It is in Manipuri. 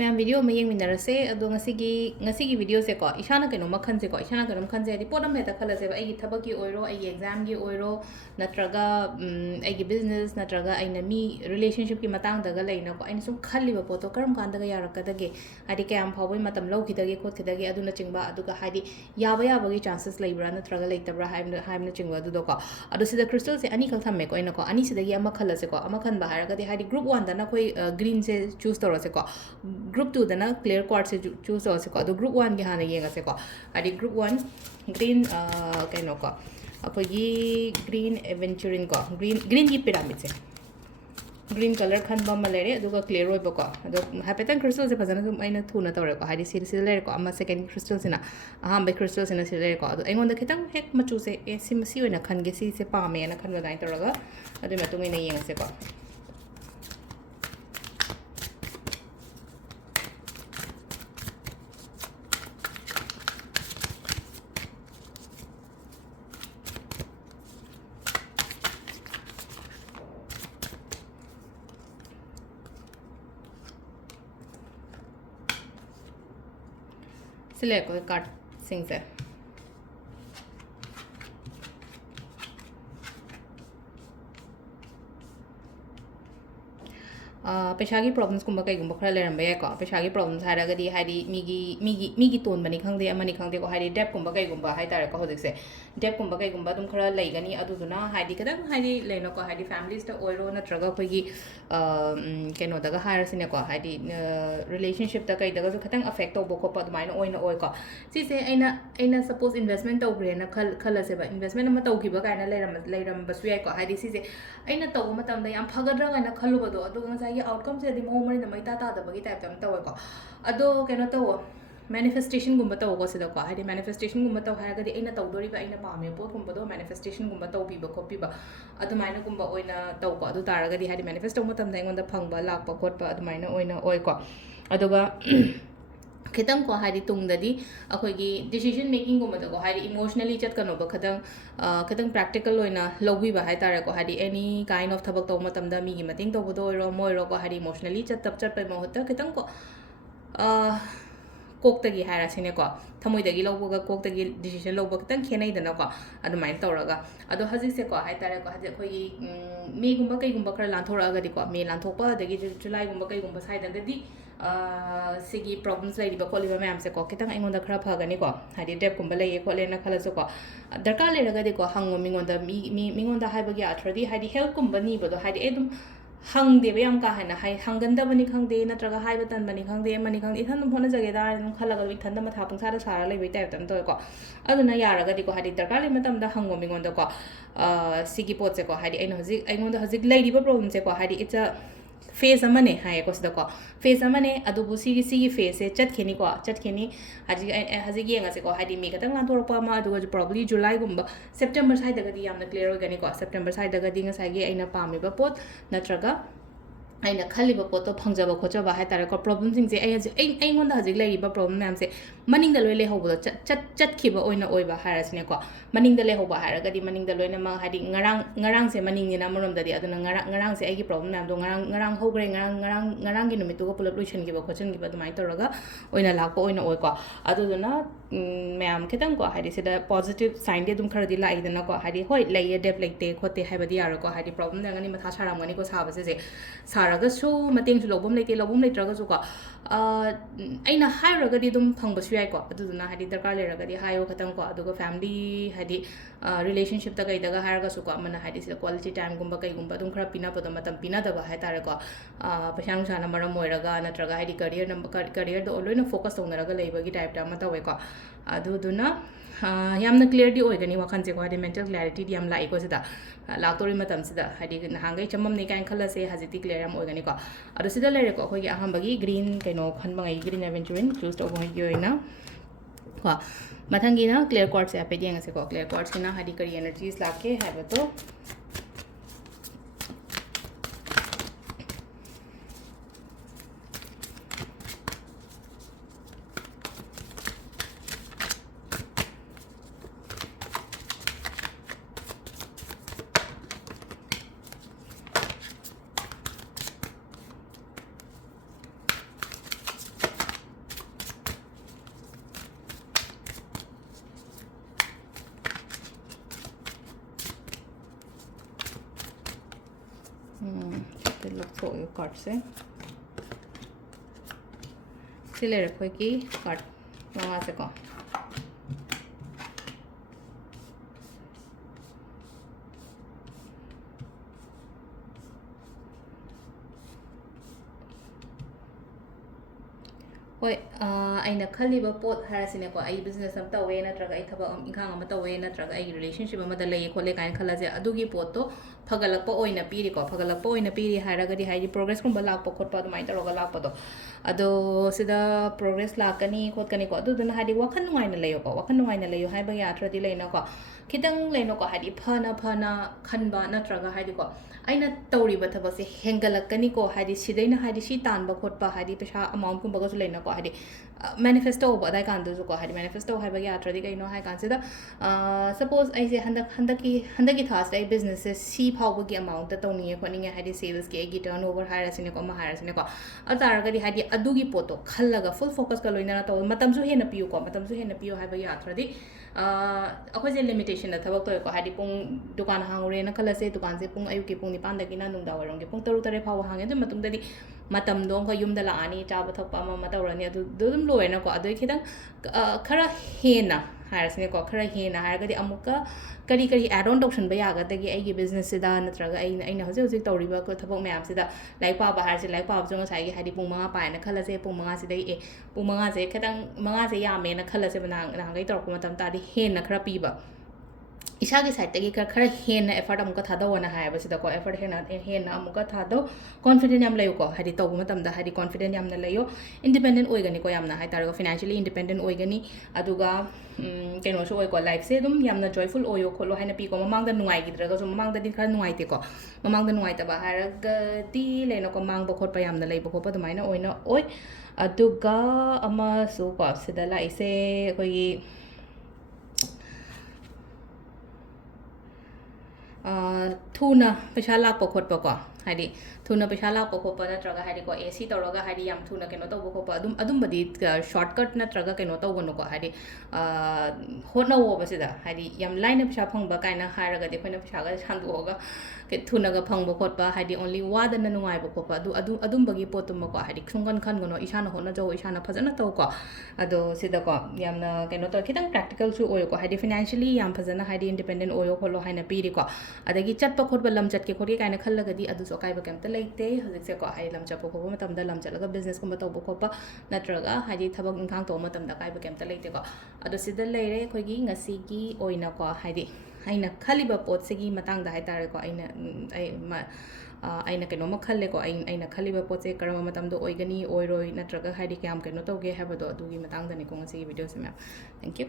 मैम वीडियो में येंगमिनरसे अदो ngasi gi video se ko ishana keno makhan se ko ishana keno makhan se adi podam heta khalase ba ai thabak gi oiro ai exam gi oiro natraga ai gi business natraga ai na mi relationship ki matang daga leina ko ai sum khalli ba poto karam kan daga yaraka dage adi kayam phawai matam lau khidage khot khidage adu na chingba adu ka hadi yaba gi chances leibra natraga leitabra haim na chingba adu do ko adu sida crystal se ani khal thamme ko ina ko ani sida gi ama khalase ko ama khan ba haraga di hadi group 1 da na koi green se choose torase ko group 2 dana clear quartz se choose ase ko ado group 1 gi hana yenga se ko adi group 1 green kaino ko akogi green aventuring ko green gi pyramid se green color khan ba malere aduga clear oi ba ko ado hapetan crystal se phajana sum aina thuna tawre ko hadi siri lere ko ama second crystal sina aham be crystal sina siri lere ko ado engon da khitang hek machu se sim si oina khan ge si se pa me na khan ba dai tawraga adu matung ina yenga se ko select ko card sing se पेशागी प्रॉब्लम्स कुंबा कईगुंबा खरा लेरंबा याय को पेशागी प्रॉब्लम्स हारगदी हादी मीगी तोन बनी खंगदे अमनी खंगदे को हादी डेप कुंबा कईगुंबा हाय तारे को होदिक से डेप कुंबा कईगुंबा तुम खरा लेगनी अदुदुना हादी कदम हादी लेनो को हादी फैमिलीज ता ओइरो नत्रगा कोई केनो दगा हारसिने को हादी रिलेशनशिप ता कई दगा खतंग अफेक्ट तो बोको पद माइना ओइना ओइ को सिसे एना सपोज इन्वेस्टमेंट तो ग्रेना खलसे बा इन्वेस्टमेंट अमा तौगिबा कायना लेरम बसु याय को हादी सिसे एना तौ मतम दा याम फगद्रा गायना खलुबदो अदु ngasa gi outcome se di mo mari na mai ta da bagi type tam taw ko ado keno taw manifestation gumba taw ko sida ko hadi manifestation gumba taw ha ga di aina taw dori ba aina pa me pot gumba do manifestation gumba taw bi ba ko pi ba adu maina gumba oina taw ko adu tara ga di hadi manifest taw matam da ngonda phangba lakpa khot ba adu maina oina oi ko aduga खितंग को हारी तुंगददी अखोगी डिसीजन मेकिंग गुम को हारी इमोशनली चत कनो खतंग खतंग प्रैक्टिकल होइना लौबी बा हाय तारे को हारी एनी काइंड ऑफ थबक तो मतमदा मी गी मतिंग तो बदो रो मोइरो को हारी इमोशनली चत तप चत पे मोहत खितंग को कोक्तगी हारासिने को थमोइदगी लौबगा कोक्तगी डिसीजन लौब खतंग खेनैदना को अदुमाइन तौरगा अदो हजिक से को हाय तारे को हजे खोगी मे गुंबा कई गुंबा खरा लांथोरगदी को मे लांथोपा दगी जुलाई गुंबा कई गुंबा साइदगदी सिगी प्रॉब्लम्स लेरिबा खोलिबा मैम से को कितंग एंगोंदा खरा फगनी को हादि डेप कुंबा लेये खोलेना खलसो को दरकार लेरगदी को हंगो मिंगोंदा मिंगोंदा हाइबगी अथरदी हादि हेल्प कुंबा नीबदो हादि एदुम हंगदे बयाम का हैना हाय हंगंदबनी खंगदे नत्रगा हाइबा तनबनी खंगदे मनी खंगदे इथन होना जगेदा खलगा इथन मथा पंसादा सारा लेबै टाइप तम तो को अदुना यारगदी को हादि दरकार ले मतम दा हंगो मिंगोंदा को सिगी पोट से को हादि एनो हजिक एंगोंदा हजिक लेरिबा प्रॉब्लम से को हादि इट्स अ फेज अमने हाय को सदा को फेज अमने अदुबु सिगी फेज से चटखेनी को चटखेनी हजी येंगा से को हादि मे खतंग लांथोरपा मा अदुगा प्रॉब्ली जुलाई गुंबा सेप्टेम्बर साइदगदी यामना क्लियर होगनी को सेप्टेम्बर साइदगदी ngसागी आइना पामेबा पोत नत्रगा आइना खलिबा पोतो फंगजबा खोचबा हाय तारे को प्रॉब्लम सिंग से आइगोंदा हजिक लेरिबा प्रॉब्लम मैम से मनिंग द लोय ले होबो चटखिबा ओइना ओइबा हारसने को मनिंग द ले होबा हारगदी मनिंग द लोयना मा हादि ngarang से मनिंग निना मरम ददी अदुना ngarang से आइगी प्रॉब्लम मैम दो ngarang होग्रे ngarang गी नमितु को पुलप लुइशन गिबा खोचन गिबा दुमाइ तोरगा ओइना लाको ओइना ओइ को अदुना मैम खितंग को हादि सेदा पॉजिटिव साइन दे दुम खरदी लाइदना को हादि होय लेये डेप लेते खोते हाइबदी यारो को हादि प्रॉब्लम दंगनी मथा सारामगनी को साबसे से सारगसु मतेंग लौबम लेत्रगसु को अइना हाइरगदी दुम फंगबसु याय को अदुना हादि दरकार लेरगदी हायो खतंग को अदुगा फैमिली हादि रिलेशनशिप ता कई दगा हारगसु को मन हादि से क्वालिटी टाइम गुंबा कई गुंबा दुम खरा पिना पदम मतम पिना दबा हाय तारे को पैसा नुसा न मरम मोइरगा नत्रगा हादि करियर दो लोइना फोकस तौनरगा लेबगी टाइप ता मतवे को अदुदुना यामना क्लियरली ओइगनी वखन से को हादि मेंटल क्लैरिटी याम लाई को सिदा लाक्तोरी मतम सिदा हादि नहांगै चमम ने काइन खलसे हाजिति क्लियर याम ओइगनी को अदु सिदा लेरे को खोगी अहमबगी ग्रीन कैनो खनबंgai ग्रीन एवेंचुरिन चूज तो बोगी ओइना को मथंगिना क्लियर क्वार्ट्स से आपे दियंग से को क्लियर क्वार्ट्स किना हादि करी एनर्जीज लाके हैबो तो ꯊꯣꯛꯑꯦ ꯀꯥꯔꯠꯁꯦ ꯁꯤ ꯂꯩꯔꯦ ꯑꯩꯈꯣꯏꯒꯤ ꯀꯥꯔꯠ ꯃꯉꯥꯁꯦꯀꯣ ꯍꯣꯏ ꯑꯩꯅ ꯈꯜꯂꯤꯕ ꯄꯣꯠ ꯍꯥꯏꯔꯁꯤꯅꯦꯀꯣ ꯑꯩ ꯕꯤꯖꯤꯅꯦꯁ ꯑꯃ ꯇꯧꯋꯦ ꯅꯠꯇ꯭ꯔꯒ ꯑꯩ ꯊꯕꯛ ꯏꯪꯈꯥꯡ ꯑꯃ ꯇꯧꯋꯦ ꯅꯠꯇ꯭ꯔꯒ ꯑꯩꯒꯤ ꯔꯤꯂꯦꯁꯟꯁꯤꯞ ꯑꯃꯗ ꯂꯩꯌꯦ ꯈꯣꯠꯂꯦ ꯀꯥꯏꯅ ꯈꯜꯂꯁꯦ ꯑꯗꯨꯒꯤ ꯄꯣꯠꯇꯣ ꯐꯒꯠꯂꯛꯄ ꯑꯣꯏꯅ ꯄꯤꯔꯤꯀꯣ ꯐꯒꯠꯂꯛꯄ ꯑꯣꯏꯅ ꯄꯤꯔꯤ ꯍꯥꯏꯔꯒꯗꯤ ꯍꯥꯏꯗꯤ ꯄ꯭ꯔꯣꯒ꯭ꯔꯦꯁꯀꯨꯝꯕ ꯂꯥꯛꯄ ꯈꯣꯠꯄ ꯑꯗꯨꯃꯥꯏꯅ ꯇꯧꯔꯒ ꯂꯥꯛꯄꯗꯣ ꯑꯗꯣ ꯁꯤꯗ ꯄ꯭ꯔꯣꯒ꯭ꯔꯦꯁ ꯂꯥꯛꯀꯅꯤ ꯈꯣꯠꯀꯅꯤꯀꯣ ꯑꯗꯨꯗꯨꯅ ꯍꯥꯏꯗꯤ ꯋꯥꯈꯜ ꯅꯨꯡꯉꯥꯏꯅ ꯂꯩꯌꯣꯀꯣ ꯋꯥꯈꯜ ꯅꯨꯡꯉꯥꯏꯅ ꯂꯩꯌꯣ ꯍꯥꯏꯕꯒꯤ ꯑꯥꯊ꯭ꯔꯗꯤ ꯂꯩꯅꯀꯣ ꯈꯤꯇꯪ ꯂꯩꯅꯀꯣ ꯍꯥꯏꯗꯤ ꯐꯅ ꯈꯟꯕ ꯅꯠꯇ꯭ꯔꯒ ꯍꯥꯏꯗꯤꯀꯣ ꯑꯩꯅ ꯇꯧꯔꯤꯕ ꯊꯕꯛꯁꯦ ꯍꯦꯟꯒꯠꯂꯛꯀꯅꯤꯀꯣ ꯍꯥꯏꯗꯤ ꯁꯤꯗꯩꯅ ꯍꯥꯏꯗꯤ ꯁꯤ तानꯕ ꯈꯣꯠꯄ ꯍꯥꯏꯗꯤ ꯄꯩꯁꯥ ꯑꯃꯥꯎꯟꯠꯀꯨꯝꯕꯒꯁꯨ ꯂꯩꯅꯀꯣ ꯍꯥꯏꯗꯤ ꯃꯦꯅꯤꯐꯦꯁ ꯇꯧꯕ ꯑꯗꯥꯏ ꯀꯥꯟꯗꯁꯨꯀꯣ ꯍꯥꯏꯗꯤ ꯃꯦꯅꯤꯐꯦꯁ ꯇꯧ ꯍꯥꯏꯕ ꯌꯥꯗ꯭ꯔꯗꯤ ꯀꯩꯅꯣ ꯍꯥꯏ ꯀꯥꯟꯁꯤꯗ ꯁꯄꯣꯁ ꯑꯩꯁꯦ ꯍꯟꯗꯛꯀꯤ ꯊꯥꯁꯤꯗ ꯑꯩ ꯕꯤꯖꯅꯦꯁꯁꯦ ꯁꯤ ꯐꯥꯎꯕꯒꯤ ꯑꯃꯥꯎꯟꯠꯇ ꯇꯧꯅꯤꯡꯉꯦ ꯈꯣꯠꯅꯤꯡꯉꯦ ꯍꯥꯏꯗꯤ ꯁꯦꯜꯁꯀꯤ ꯑꯩꯒꯤ ꯇꯔꯟ ꯑꯣꯚꯔ ꯍꯥꯏꯔꯁꯤꯅꯦꯀꯣ ꯑꯃ ꯍꯥꯏꯔꯁꯤꯅꯦꯀꯣ ꯑꯗꯨ ꯇꯥꯔꯒꯗꯤ ꯍꯥꯏꯗꯤ ꯑꯗꯨꯒꯤ ꯄꯣꯠꯇꯣ ꯈꯜꯂꯒ ꯐꯨꯜ ꯐꯣꯀꯁꯀ ꯂꯣꯏꯅꯅ ꯇꯧ ꯃꯇꯝꯁꯨ ꯍꯦꯟꯅ ꯄꯤꯌꯨꯀꯣ ꯃꯇꯝꯁꯨ ꯍꯦꯟꯅ ꯄꯤꯌꯨ ꯍꯥꯏꯕ ꯌꯥꯗ꯭ꯔꯗꯤ ꯑꯩꯈꯣꯏꯁꯦ ꯂꯤꯃꯤꯇꯦꯁꯟꯗ ꯊꯕꯛ ꯇꯧꯋꯦꯀꯣ ꯍꯥꯏꯗꯤ ꯄꯨꯡ ꯗꯨꯀꯥꯟ ꯍꯥꯡꯉꯨꯔꯦꯅ ꯈꯜꯂꯁꯦ ꯗꯨꯀꯥꯟꯁꯦ ꯄꯨꯡ ꯑꯌꯨꯛꯀꯤ ꯄꯨꯡ 9ꯗꯒꯤꯅ ꯅꯨꯡꯗꯥꯡꯋꯥꯏꯔꯝꯒꯤ ꯄꯨꯡ 6 ꯐꯥꯎꯕ ꯍꯥꯡꯉꯦ ꯑꯗꯨ ꯃꯇꯨꯡꯗꯗꯤ ꯃꯇꯝꯗꯣ ꯑꯃꯨꯛꯀ ꯌꯨꯝꯗ ꯂꯥꯛꯑꯅꯤ ꯆꯥꯕ ꯊꯛꯄ ꯑꯃ ꯇꯧꯔꯅꯤ ꯑꯗꯨ ꯑꯗꯨꯝ ꯂꯣꯏꯔꯦꯅꯀꯣ ꯑꯗꯨꯏ ꯈꯤꯇꯪ ꯈꯔ ꯍꯦꯟꯅ ꯍꯥꯏꯔꯁꯤꯅꯦꯀꯣ ꯈꯔ ꯍꯦꯟꯅ ꯍꯥꯏꯔꯒꯗꯤ ꯑꯃꯨꯛꯀ ꯀꯔꯤ ꯑꯦड ꯑꯣꯟ ꯇꯧꯁꯟꯕ ꯌꯥꯒꯗꯒꯦ ꯑꯩꯒꯤ ꯕꯤꯖꯅꯦꯁꯁꯤꯗ ꯅꯠꯇ꯭ꯔꯒ ꯑꯩꯅ ꯍꯧꯖꯤꯛ ꯇꯧꯔꯤꯕ ꯊꯕꯛ ꯃꯌꯥꯝꯁꯤꯗ ꯂꯥꯏꯔꯤꯛ ꯄꯥꯕ ꯍꯥꯏꯔꯁꯦ ꯂꯥꯏꯔꯤꯛ ꯄꯥꯕꯁꯨ ꯉꯁꯥꯏꯒꯤ ꯍꯥꯏꯗꯤ ꯄꯨꯡ 5 ꯄꯥꯏꯅ ꯈꯜꯂꯁꯦ ꯄꯨꯡ 5ꯁꯤꯗꯩ ꯄꯨꯡ 5ꯁꯦ ꯈꯤꯇꯪ 5ꯁꯦ ꯌꯥꯝꯃꯦꯅ ꯈꯜꯂꯁꯦꯕ ꯅꯍꯥꯟꯈꯩ ꯇꯧꯔꯛꯄ ꯃꯇꯝ ꯇꯥꯔꯗꯤ ꯍꯦꯟꯅ ꯈꯔ ꯄꯤꯕ ꯏꯁꯥꯒꯤ ꯁꯥꯏꯠꯇꯒꯤ ꯈꯔ ꯍꯦꯟꯅ ꯑꯦꯐꯔꯠ ꯑꯃꯨꯛꯀ ꯊꯥꯗꯧꯑꯅ ꯍꯥꯏꯕꯁꯤꯗꯀꯣ ꯑꯦꯐꯔꯠ ꯍꯦꯟꯅ ꯑꯃꯨꯛꯀ ꯊꯥꯗꯧ ꯀꯣꯟꯐꯤꯗꯦꯟ ꯌꯥꯝ ꯂꯩꯌꯨꯀꯣ ꯍꯥꯏꯗꯤ ꯇꯧꯕ ꯃꯇꯝꯗ ꯍꯥꯏꯗꯤ ꯀꯣꯟꯐꯤꯗꯦꯟ ꯌꯥꯝꯅ ꯂꯩꯌꯣ ꯏꯟꯗꯤꯄꯦꯟꯗꯦꯟ ꯑꯣꯏꯒꯅꯤꯀꯣ ꯌꯥꯝꯅ ꯍꯥꯏꯇꯥꯔꯦꯀꯣ ꯐꯤꯅꯥꯟꯁꯤꯌꯦꯂꯤ ꯏꯟꯗꯤꯄꯦꯟꯗꯦꯟ ꯑꯣꯏꯒꯅꯤ ꯑꯗꯨꯒ ꯀꯩꯅꯣꯁꯨ ꯑꯣꯏꯀꯣ ꯂꯥꯏꯐꯁꯦ ꯑꯗꯨꯝ ꯌꯥꯝꯅ ꯖꯣꯏꯐꯨꯜ ꯑꯣꯏꯌꯣ ꯈꯣꯠꯂꯣ ꯍꯥꯏꯅ ꯄꯤꯀꯣ ꯃꯃꯥꯡꯗ ꯅꯨꯡꯉꯥꯏꯈꯤꯗ꯭ꯔꯒꯁꯨ ꯃꯃꯥꯡꯗꯗꯤ ꯈꯔ ꯅꯨꯡꯉꯥꯏꯇꯦꯀೋ ꯃꯃꯥꯡꯗ ꯅꯨꯡꯉꯥꯏꯇꯕ ꯍꯥꯏꯔꯒꯗꯤ ꯂꯩꯅꯀꯣ ꯃꯥꯡꯕ ꯈꯣꯠꯄ ꯌꯥꯝꯅ ꯂꯩꯕ ꯈꯣꯠꯄ ꯑꯗꯨꯃꯥꯏꯅ ꯑꯣꯏꯅ ꯑꯣꯏ ꯑꯗꯨꯒ ꯑꯃꯁꯨ ꯀꯣ ꯁꯤꯗ ꯂꯥꯛꯏꯁꯦ ꯑꯩꯈꯣꯏꯒꯤ ꯊꯨꯅ ꯄꯩꯁꯥ ꯂꯥꯛꯄ ꯈꯣꯠꯄꯀꯣ ꯍꯥꯏꯗꯤ ꯊꯨꯅ ꯄꯩꯁꯥ ꯂꯥꯛꯄ ꯈꯣꯠꯄ ꯅꯠꯇ꯭ꯔꯒ ꯍꯥꯏꯗꯤꯀꯣ ꯁꯤ ꯇꯧꯔꯒ ꯍꯥꯏꯗꯤ ꯌꯥꯝ ꯊꯨꯅ ꯀꯩꯅꯣ ꯇꯧꯕ ꯈꯣꯠꯄ ꯑꯗꯨꯝꯕꯗꯤ ꯁꯣꯔꯠꯀꯠ ꯅꯠꯇ꯭ꯔꯒ ꯀꯩꯅꯣ ꯇꯧꯒꯅꯨꯀꯣ ꯍꯥꯏꯗꯤ ꯍꯣꯠꯅꯧꯑꯣꯕ ꯁꯤꯗ ꯍꯥꯏꯗꯤ ꯌꯥꯝ ꯂꯥꯏꯅ ꯄꯩꯁꯥ ꯐꯪꯕ ꯀꯥꯏꯅ ꯍꯥꯏꯔꯒꯗꯤ ꯑꯩꯈꯣꯏꯅ ꯄꯩꯁꯥꯒ ꯁꯥꯟꯗꯣꯛꯑꯒ ꯊꯨꯅꯒ ꯐꯪꯕ ꯈꯣꯠꯄ ꯍꯥꯏꯗꯤ ꯑꯣꯟꯂꯤ ꯋꯥꯗꯅ ꯅꯨꯡꯉꯥꯏꯕ ꯈꯣꯠꯄ ꯑꯗꯨꯝꯕꯒꯤ ꯄꯣꯠꯇꯨꯃꯀꯣ ꯍꯥꯏꯗꯤ ꯁꯨꯡꯈꯟ ꯈꯟꯒꯅꯣ ꯏꯁꯥꯅ ꯍꯣꯠꯅꯖꯧ ꯏꯁꯥꯅ ꯐꯖꯅ ꯇꯧꯀꯣ ꯑꯗꯣ ꯁꯤꯗꯀꯣ ꯌꯥꯝꯅ ꯀꯩꯅꯣ ꯇꯧ ꯈꯤꯇꯪ ꯄ꯭ꯔꯥꯛꯇꯤꯀꯦꯜꯁꯨ ꯑꯣꯏꯌꯣꯀꯣ ꯍꯥꯏꯗꯤ ꯐꯤꯅꯥꯟꯁꯤꯌꯦꯂꯤ ꯌꯥꯝ ꯐꯖꯅ ꯍꯥꯏꯗꯤ ꯏꯟꯗꯤꯄꯦꯟꯗꯦꯟ ꯑꯣꯏꯌꯣ ꯈꯣꯠꯂꯣ ꯍꯥꯏꯅ ꯄꯤꯔꯤꯀꯣ ꯑꯗꯒꯤ ꯆꯠꯄ ꯈꯣꯠꯄ ꯂꯝ ꯆꯠꯀꯦ ꯈꯣꯠꯀꯦ ꯀꯥꯏꯅ ꯈꯜꯂꯒꯗꯤ ꯑꯗꯨꯁꯨ ꯑꯀꯥꯏꯕ ꯀꯩꯝꯇ ꯂꯩꯇꯦ ꯍꯧꯖꯤꯛꯁꯦꯀꯣ ꯍꯥꯏꯗꯤ ꯂꯝ ꯆꯠꯄ ꯈꯣꯠꯄ ꯃꯇꯝꯗ ꯂꯝ ꯆꯠꯂꯒ ꯕꯤꯖꯅꯦꯁꯀꯨꯝꯕ ꯇꯧꯕ ꯈꯣꯠꯄ ꯅꯠꯇ꯭ꯔꯒ ꯍꯥꯏꯗꯤ ꯊꯕꯛ ꯏꯪꯈꯥꯡ ꯇꯧꯕ ꯃꯇꯝꯗ ꯑꯀꯥꯏꯕ ꯀꯩꯝꯇ ꯂꯩꯇꯦꯀꯣ ꯑꯗꯣ ꯁꯤꯗ ꯂꯩꯔꯦ ꯑꯩꯈꯣꯏꯒꯤ ꯉꯁꯤꯒꯤ ꯑꯣꯏꯅꯀꯣ ꯍꯥꯏꯗꯤ ꯑꯩꯅ ꯈꯜꯂꯤꯕ ꯄꯣꯠꯁꯤꯒꯤ ꯃꯇꯥꯡꯗ ꯍꯥꯏꯇꯥꯔꯦꯀꯣ ꯑꯩꯅ ꯀꯩꯅꯣꯝꯃ ꯈꯜꯂꯦꯀꯣ ꯑꯩꯅ ꯈꯜꯂꯤꯕ ꯄꯣꯠꯁꯦ ꯀꯔꯝꯕ ꯃꯇꯝꯗ ꯑꯣꯏꯒꯅꯤ ꯑꯣꯏꯔꯣꯏ ꯅꯠꯇ꯭ꯔꯒ ꯍꯥꯏꯗꯤ ꯀꯌꯥꯝ ꯀꯩꯅꯣ ꯇꯧꯒꯦ ꯍꯥꯏꯕꯗꯣ ꯑꯗꯨꯒꯤ ꯃꯇꯥꯡꯗꯅꯤꯀꯣ ꯉꯁꯤꯒꯤ ꯚꯤꯗꯤꯑꯣꯁꯦ ꯃꯌꯥꯝ ꯊꯦꯡꯛ ꯌꯨ